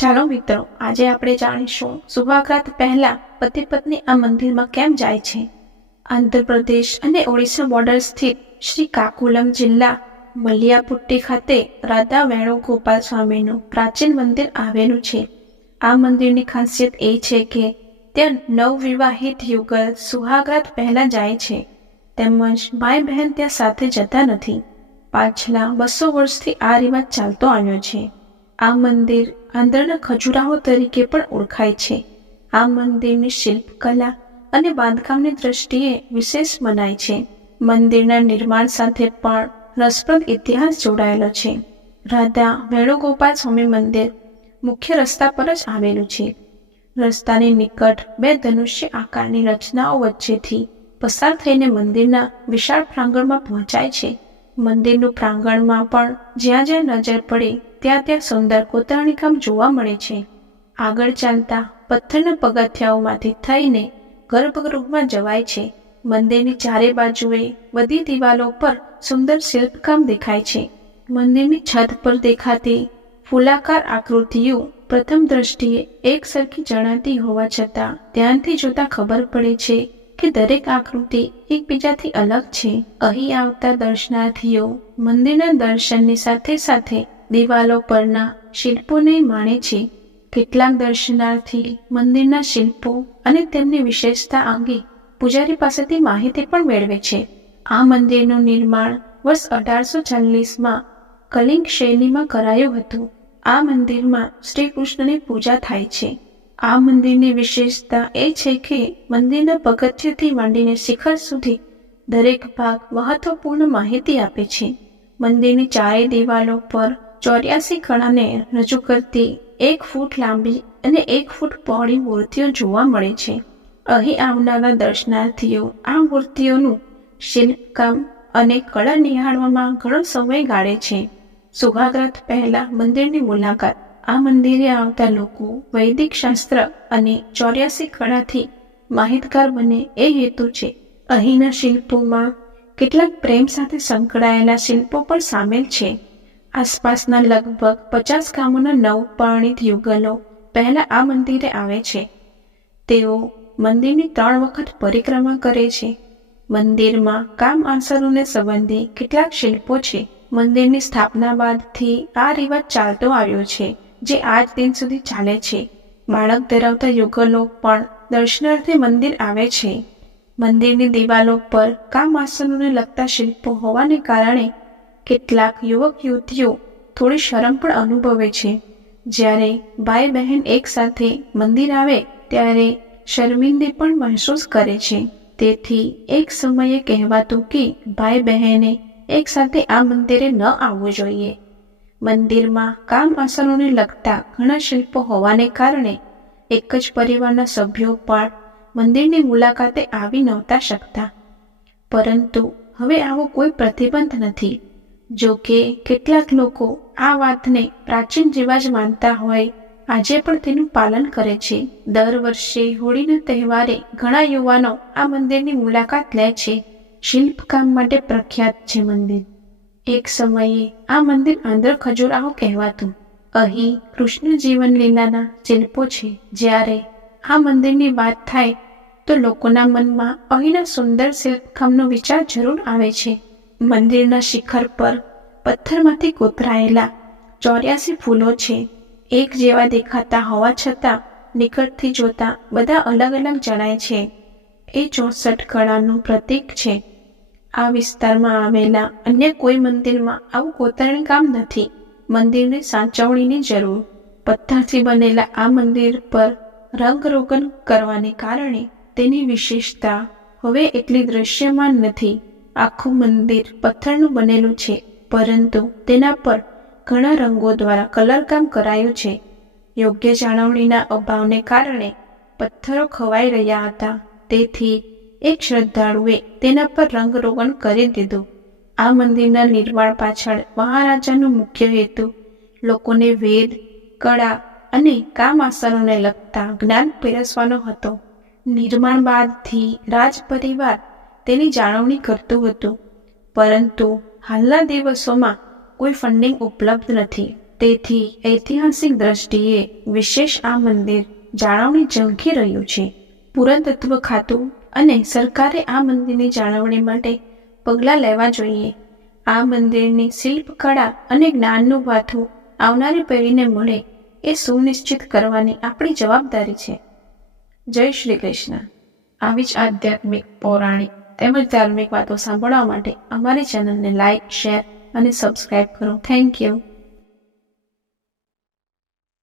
ચાલો મિત્રો, આજે આપણે જાણીશું સુહાગરાત પહેલા પતિ પત્ની આ મંદિરમાં કેમ જાય છે. આંધ્રપ્રદેશ અને ઓડિશા બોર્ડર સ્થિત શ્રી કાકુલમ જિલ્લા મલ્યાપુટ્ટી ખાતે રાધા વેણુગોપાલ સ્વામીનું પ્રાચીન મંદિર આવેલું છે. આ મંદિરની ખાસિયત એ છે કે ત્યાં નવવિવાહિત યુગલ સુહાગરાત પહેલા જાય છે, તેમજ ભાઈ બહેન ત્યાં સાથે જતા નથી. પાછલા 200 વર્ષથી આ રિવાજ ચાલતો આવ્યો છે. આ મંદિર આંધ્રના ખજુરાહો તરીકે પણ ઓળખાય છે. આ મંદિરની શિલ્પકલા અને બાંધકામની દ્રષ્ટિએ વિશેષ મનાય છે. મંદિરના નિર્માણ સાથે પણ રસપ્રદ ઇતિહાસ જોડાયેલો છે. રાધા વેણુગોપાલ સ્વામી મંદિર મુખ્ય રસ્તા પર જ આવેલું છે. રસ્તાની નિકટ 2 ધનુષ્ય આકારની રચનાઓ વચ્ચેથી પસાર થઈને મંદિરના વિશાળ પ્રાંગણમાં પહોંચાય છે. મંદિરનું પ્રાંગણમાં પણ જ્યાં જ્યાં નજર પડે ત્યાં ત્યાં સુંદર કોતરણી કામ જોવા મળે છે. આગળ ચાલતા પથ્થરના પગથિયાઓમાંથી થઈને ગર્ભગૃહમાં જવાય છે. મંદિરની ચારે બાજુએ બધી દિવાલો પર સુંદર શિલ્પકામ દેખાય છે. મંદિરની છત પર દેખાતી ફૂલાકાર આકૃતિઓ પ્રથમ દ્રષ્ટિએ એક સરખી જણાતી હોવા છતાં ધ્યાનથી જોતા ખબર પડે છે કે દરેક આકૃતિ એકબીજાથી અલગ છે. અહીં આવતા દર્શનાર્થીઓ મંદિરના દર્શનની સાથે સાથે દિવાલો પરના શિલ્પોને માણે છે. કેટલાક દર્શનાર્થી મંદિરના શિલ્પો અને તેમની વિશેષતા અંગે પૂજારી પાસેથી માહિતી પણ મેળવે છે. આ મંદિરનું નિર્માણ વર્ષ 1840માં કલિંગ શૈલીમાં કરાયું હતું. આ મંદિરમાં શ્રી કૃષ્ણની પૂજા થાય છે. આ મંદિરની વિશેષતા એ છે કે મંદિરના પગથિયાથી માંડીને શિખર સુધી દરેક ભાગ મહત્વપૂર્ણ માહિતી આપે છે. મંદિરની ચારે દિવાલો પર 84 કળાને રજૂ કરતી 1 ફૂટ લાંબી અને 1 ફૂટ પહોળી મૂર્તિઓ જોવા મળે છે. અહીં આવનારા દર્શનાર્થીઓ આ મૂર્તિઓનું શિલ્પકામ અને કળા નિહાળવામાં ઘણો સમય ગાળે છે. સુહાગરાત પહેલા મંદિરની મુલાકાત. આ મંદિરે આવતા લોકો વૈદિક શાસ્ત્ર અને 84 કળાથી માહિતગાર બને એ હેતુ છે. અહીંના શિલ્પોમાં કેટલાક પ્રેમ સાથે સંકળાયેલા શિલ્પો પણ સામેલ છે. આસપાસના લગભગ 50 ગામોના નવપરિણીત યુગલો પહેલા આ મંદિરે આવે છે. તેઓ મંદિરની 3 વખત પરિક્રમા કરે છે. મંદિરમાં કામ આસનોને સંબંધી કેટલાક શિલ્પો છે. મંદિરની સ્થાપના બાદથી આ રિવાજ ચાલતો આવ્યો છે, જે આજ દિન સુધી ચાલે છે. બાળક ધરાવતા યુગલો પણ દર્શનાર્થે મંદિર આવે છે. મંદિરની દિવાલો પર કામ આસનોને લગતા શિલ્પો હોવાને કારણે કેટલાક યુવક યુવતીઓ થોડી શરમ પણ અનુભવે છે. જ્યારે ભાઈ બહેન એકસાથે મંદિર આવે ત્યારે શર્મિંદી પણ મહેસૂસ કરે છે. તેથી એક સમયે કહેવાતું કે ભાઈ બહેને એકસાથે આ મંદિરે ન આવવું જોઈએ. મંદિરમાં કામ આસનોને લગતા ઘણા શિલ્પો હોવાને કારણે એક જ પરિવારના સભ્યો પણ મંદિરની મુલાકાતે આવી નહોતા શકતા. પરંતુ હવે આવો કોઈ પ્રતિબંધ નથી. જો કે કેટલાક લોકો આ વાતને પ્રાચીન રિવાજ માનતા હોય આજે પણ તેનું પાલન કરે છે. દર વર્ષે હોળીના તહેવારે ઘણા યુવાનો આ મંદિરની મુલાકાત લે છે. શિલ્પકામ માટે પ્રખ્યાત છે મંદિર. એક સમયે આ મંદિર આંધ્ર ખજુરાહો કહેવાતું. અહીં કૃષ્ણ જીવન લીલાના શિલ્પો છે. જ્યારે આ મંદિરની વાત થાય તો લોકોના મનમાં અહીંના સુંદર શિલ્પકામનો વિચાર જરૂર આવે છે. મંદિરના શિખર પર પથ્થરમાંથી કોતરાયેલા 84 ફૂલો છે. એક જેવા દેખાતા હોવા છતાં નિકટથી જોતા બધા અલગ અલગ જણાય છે. એ 64 કળાનું પ્રતીક છે. આ વિસ્તારમાં આવેલા અન્ય કોઈ મંદિરમાં આવું કોતરણી કામ નથી. મંદિરની સાચવણીની જરૂર. પથ્થરથી બનેલા આ મંદિર પર રંગરોગન કરવાને કારણે તેની વિશેષતા હવે એટલી દૃશ્યમાન નથી. આખું મંદિર પથ્થરનું બનેલું છે, પરંતુ તેના પર ઘણા રંગો દ્વારા કલરકામ કરાયું છે. યોગ્ય જાળવણીના અભાવને કારણે પથ્થરો ખવાઈ રહ્યા હતા. તેથી એક શ્રદ્ધાળુએ તેના પર રંગરોગન કરી દીધું. આ મંદિરના નિર્માણ પાછળ મહારાજાનો મુખ્ય હેતુ લોકોને વેદ, કળા અને કામ આસનોને લગતા જ્ઞાન પીરસવાનો હતો. નિર્માણ બાદથી રાજ પરિવાર તેની જાળવણી કરતું હતું, પરંતુ હાલના દિવસોમાં કોઈ ફંડિંગ ઉપલબ્ધ નથી. તેથી ઐતિહાસિક દ્રષ્ટિએ વિશેષ આ મંદિર જાળવણી ઝંખી રહ્યું છે. પુરાતત્વ ખાતું અને સરકારે આ મંદિરની જાળવણી માટે પગલાં લેવા જોઈએ. આ મંદિરની શિલ્પકળા અને જ્ઞાનનું ભાથું આવનારી પેઢીને મળે એ સુનિશ્ચિત કરવાની આપણી જવાબદારી છે. જય શ્રી કૃષ્ણ. આવી જ આધ્યાત્મિક, પૌરાણિક તેમજ ધાર્મિક વાતો સાંભળવા માટે અમારી ચેનલને લાઇક, શેર અને સબસ્ક્રાઇબ કરો. Thank you.